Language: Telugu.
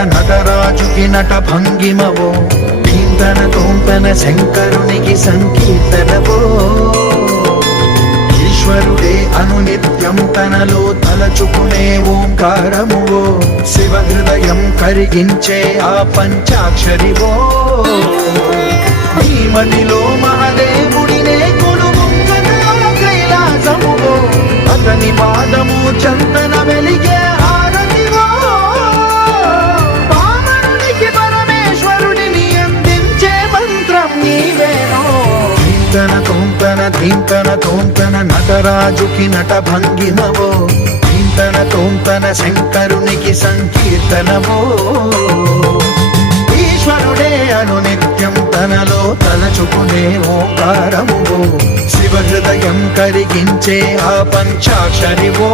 తోంతన నటరాజుకి నట భంగిమవో ధీంతన తోంతన శంకరునికి సంకీర్తనవో. ఈశ్వరుడే అనునిత్యం తనలో తలచుకునే ఓంకారమువో శివ హృదయం కరిగించే ఆ పంచాక్షరివో. ఈ మదిలో మహదేవుడినే ధీంతన తోంతన ధీంతన తోంతన నటరాజుకి నట భంగిమవో ధీంతన తోంతన శంకరునికి సంకీర్తనవో ఈశ్వరుడే అను నిత్యం తనలో తలచుకునే ఓంకారమువో శివ హృదయం కరిగించే ఆ పంచాక్షరివో.